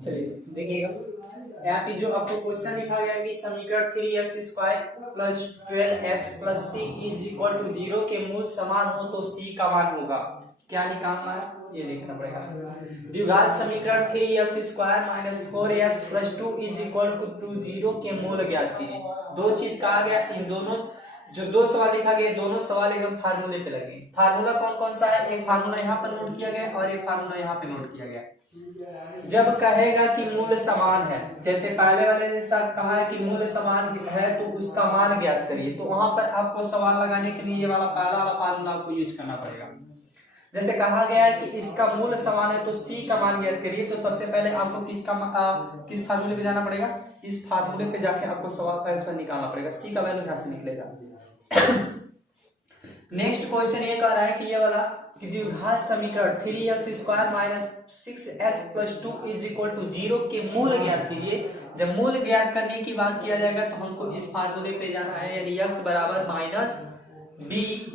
चलिए देखिएगा, यहाँ पे जो आपको क्वेश्चन लिखा गया है कि समीकरण 3x² plus 12x plus c is equal to 0 के मूल समान हो तो सी का मान होगा। क्या निकालना है ये देखना पड़ेगा। द्विघात समीकरण 3x² minus 4x plus 2 is equal to 0 के मूल ज्ञात कीजिए। दो चीज कहा गया, इन दोनों जो दो सवाल लिखा गया दोनों सवाल एकदम फार्मूले पे लगे। फार्मूला कौन कौन सा है? एक फार्मूला यहाँ पर नोट किया गया और एक फार्मूला यहाँ पे नोट किया गया। जब कहेगा कि मूल समान है, जैसे पहले वाले ने कहा है कि मूल समान है तो उसका मान ज्ञात करिए, तो वहां पर आपको सवाल लगाने के लिए ये वाला पहला वाला फार्मूला आपको यूज करना पड़ेगा। जैसे कहा गया है कि इसका मूल समान है तो सी का मान ज्ञात करिए, तो सबसे पहले आपको किस फार्मूले पे जाना पड़ेगा? इस फार्मूले पे जाके आपको सवाल आंसर निकालना पड़ेगा। सी का वैल्यू यहाँ से निकलेगा। नेक्स्ट क्वेश्चन ये कह रहा है कि ये वाला कि द्विघात समीकरण 3x² minus 6x plus 2 is equal to 0 के मूल ज्ञात कीजिए। जब मूल ज्ञात करने की बात किया जाएगा तो हमको इस फार्मूले पे जाना है, यानी x बराबर minus b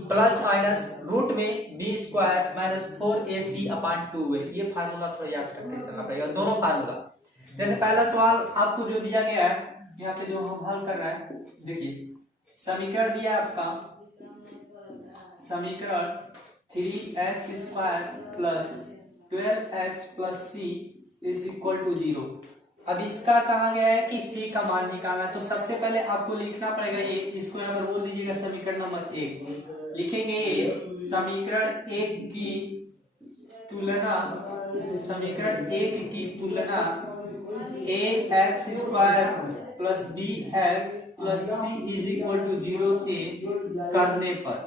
plus minus root में b square minus 4ac upon 2a। ये फार्मूला थोड़ा याद करके चलना पड़ेगा, दोनों फार्मूला। जैसे पहला सवाल आपको जो दिया गया है, यहाँ पे जो हम हल कर रहे हैं, देखिए समीकरण दिया है आपका समीकरण 3x² plus 12x plus c is equal to 0। अब इसका कहा गया है कि c का मान निकालना, तो सबसे पहले आपको लिखना पड़ेगा ये, इसको यहाँ पर बोल दीजिएगा समीकरण नंबर 1। लिखेंगे समीकरण 1 की तुलना, समीकरण 1 की तुलना ax² plus bx plus c is equal to 0 से करने पर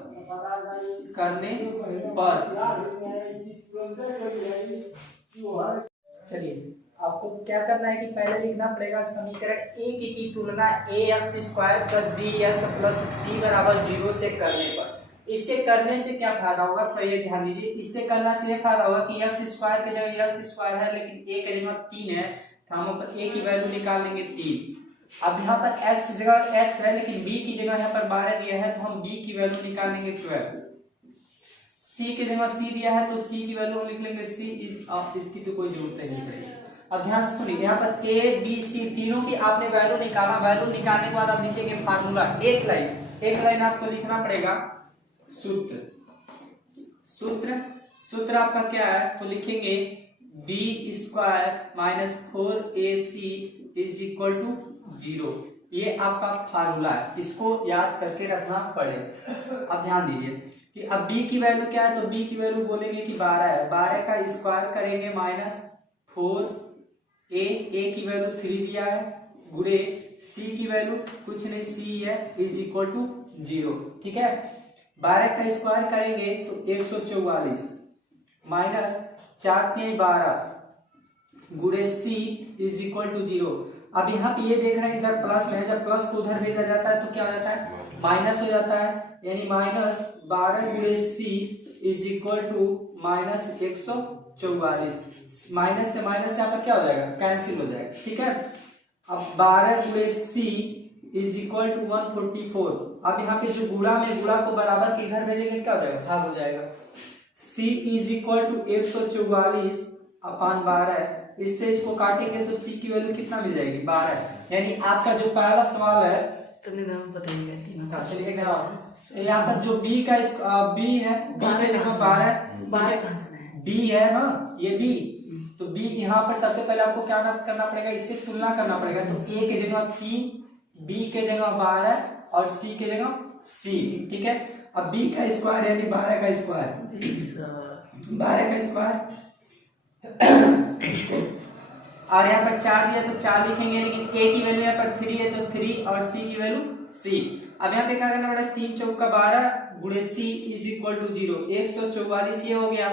चलिए आपको क्या करना है कि पहले लिखना पड़ेगा समीकरण 1 की तुलना ax² प्लस bx प्लस सी बराबर 0 से करने पर। इससे करने से क्या फायदा होगा, तो ये ध्यान दीजिए। इससे करना से ये फायदा होगा कि x² की जगह x² है लेकिन a की जगह 3 है, तो हम a की वैल्यू निकाल लेंगे 3। अब यहाँ पर x जगह x है लेकिन b की जगह यहाँ पर 12 दिया है, तो हम b की वैल्यू निकालेंगे 12। c की जगह c दिया है तो c की वैल्यू हम लिख लेंगे c इसकी तो कोई जरूरत नहीं पड़ेगी। अब ध्यान से सुनिए, यहाँ पर a b c तीनों की आपने वैल्यू निकाला। वैल्यू निकालने के बाद आप लिखेंगे फार्मूला। एक लाइन आपको लिखना पड़ेगा सूत्र आपका क्या है, तो लिखेंगे b² minus 4ac is equal to 0। ये आपका फार्मूला है, इसको याद करके रखना पड़ेगा। अब ध्यान दीजिए कि अब b की वैल्यू क्या है, तो b की वैल्यू बोलेंगे कि 12 है। 12 का स्क्वायर करेंगे माइनस 4a की वैल्यू 3 दिया है, गुणे c की वैल्यू कुछ नहीं c है इज इक्वल टू 0। ठीक है, 12 का स्क्वायर करेंगे तो 144 माइनस 4 × 12 गुणे c इज इक्वल टू 0। अब यहाँ पे ये देख रहे हैं इधर प्लस में है, जब प्लस को उधर भेजा जाता है तो क्या हो जाता है, माइनस हो जाता है, यानी माइनस 12 गुणे c is equal to minus 144। Minus से माइनस यहाँ पर क्या हो जाएगा, कैंसिल हो जाएगा। ठीक है, अब 12 गुणे c इज इक्वल टू 144। अब यहाँ पे जो गुणा में गुणा को बराबर के इधर भेजेंगे क्या हो जाएगा, भाग हो जाएगा। c is equal to 144 upon 12। इससे इसको काटेंगे तो c की वैल्यू कितना मिल जाएगी, 12। यानी आपका जो पहला सवाल है, चलिए यहाँ पर जो b का b है, b के जगह 12 b है ना, ये b, तो b यहाँ पर सबसे पहले आपको क्या करना पड़ेगा, इससे तुलना करना पड़ेगा। तो a के जगह 3, b के जगह 12 और c के जगह c। ठीक है, अब b का स्क्वायर यानी 12 का स्क्वायर और यहाँ पर 4 दिया तो 4 लिखेंगे, लेकिन a की वैल्यू यहाँ पर 3 है तो 3 और c की वैल्यू c। अब यहाँ पे क्या करना पड़ेगा, 3 चौका 12 गुणे c इज इक्वल टू 0। 144 ये हो गया।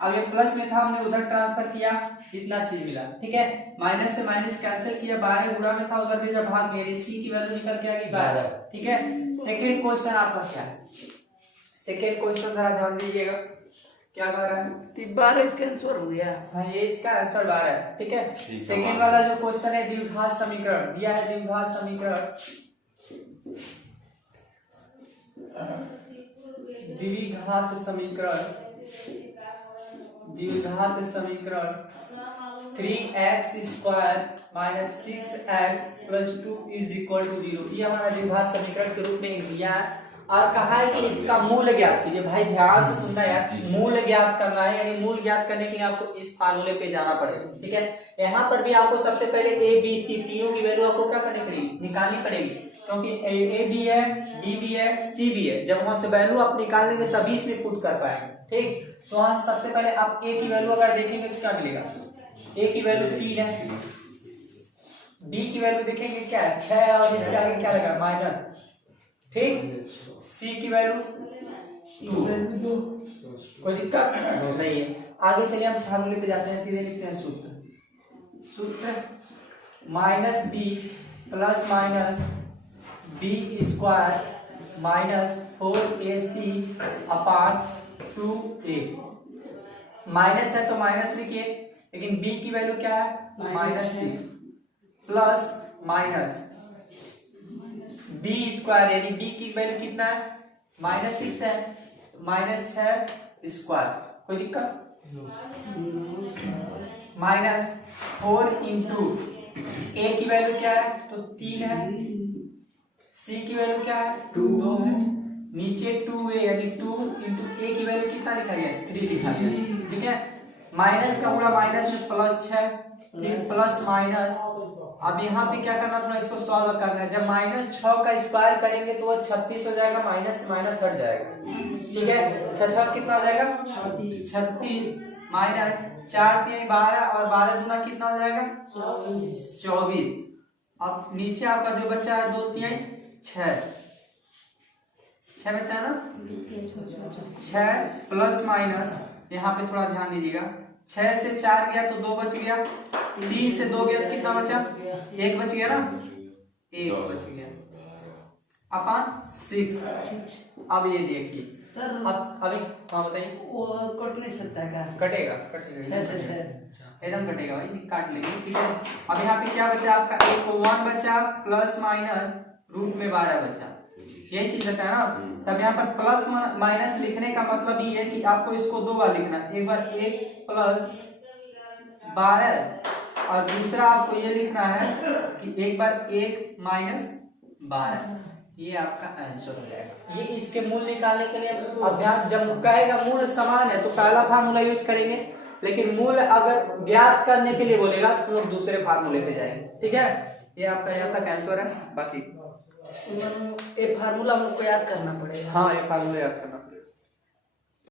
अब ये प्लस में था, हमने उधर ट्रांसफर किया, इतना चीज मिला। ठीक है, माइनस से माइनस कैंसिल किया, 12 गुणा में था उधर भेजा भाग में, c की वैल्यू निकल के आ गई 12। ठीक है, सेकंड क्वेश्चन आपका क्या है, सेकंड क्वेश्चन जरा ध्यान दीजिएगा क्या कर रहा है, 12 इसका आंसर हो गया। हाँ, ये इसका आंसर 12 है। ठीक है, सेकंड वाला जो क्वेश्चन है द्विघात समीकरण दिया है, द्विघात समीकरण 3x square minus 6x plus 2 is equal to 0। ये हमारा द्विघात समीकरण के रूप में दिया है और कहा है कि इसका मूल ज्ञात कीजिए। भाई ध्यान से सुनना यार, मूल ज्ञात करना है, यानी मूल ज्ञात करने के लिए आपको इस फार्मूले पे जाना पड़ेगा। ठीक है, यहाँ पर भी आपको सबसे पहले ए बी सी तीनों की वैल्यू आपको क्या करनी पड़ेगी, निकालनी पड़ेगी, क्योंकि ए बी है, बी भी है, सी भी है। जब वहां से वैल्यू आप निकाल लेंगे तभी इसमें पुट कर पाएंगे। ठीक, तो वहां सबसे पहले आप ए की वैल्यू अगर देखेंगे तो क्या मिलेगा, ए की वैल्यू 3 है, बी की वैल्यू देखेंगे क्या है 6 है, और इसके आगे क्या लगा माइनस। ठीक, सी की वैल्यू 2, कोई दिक्कत नहीं है। आगे चलिए हम फार्मूले पे जाते हैं, सीधे लिखते हैं सूत्र minus b plus minus b square minus 4ac upon 2a। माइनस है तो माइनस लिखिए, लेकिन b की वैल्यू क्या है -6 प्लस माइनस बी स्क्वायर, यानी बी की वैल्यू कितना है -6 है, -6 स्क्वायर, कोई दिक्कत, माइनस 4 इंटू ए की वैल्यू क्या है तो 3 है, सी की वैल्यू क्या है 2 है, नीचे 2a यानी 2 इंटू ए की वैल्यू कितना लिखा गया 3 लिखा गया। ठीक है, माइनस का पूरा माइनस में प्लस 6, फिर प्लस माइनस। अब यहाँ पे क्या करना, थोड़ा इसको सॉल्व करना है। जब -6 का स्क्वायर करेंगे तो वो 36 हो जाएगा, माइनस से माइनस हट जाएगा। ठीक है, 6 कितना हो जाएगा 36 माइनस 4 3 12 और 12 गुना कितना हो जाएगा 24। अब नीचे आपका जो बच्चा है 2 3 6 बच्चा है ना, 6 प्लस माइनस, यहाँ पे थोड़ा ध्यान दीजिएगा, 6 से 4 गया तो 2 बच गया, 3 से 2 गया तो कितना बचा 1 बच गया ना, 1 बच गया अपॉन 6। अब ये देखिए सर, अब अभी हाँ बताइए, वो कट नहीं सकता क्या? कटेगा एकदम कटेगा भाई, काट लेंगे। ठीक है, अब यहाँ पे क्या बचा आपका 1 बचा प्लस माइनस रूट में 12 बचा, यही चीज बचा है ना। तब यहाँ पर प्लस माइनस लिखने का मतलब ये है कि आपको इसको 2 बार लिखना है, एक बार 1 प्लस 12 और दूसरा आपको ये लिखना है कि एक बार 1 माइनस 12। ये आपका आंसर हो जाएगा। ये इसके मूल निकालने के लिए अभ्यास, जब कहेगा मूल समान है तो पहला फार्मूला यूज करेंगे, लेकिन मूल अगर ज्ञात करने के लिए बोलेगा तो लोग दूसरे फार्मूले पे जाएंगे। ठीक है, ये आपका यहाँ तक आंसर है। बाकी ये फार्मूला हमको याद करना पड़ेगा। हाँ, ये फार्मूला याद करना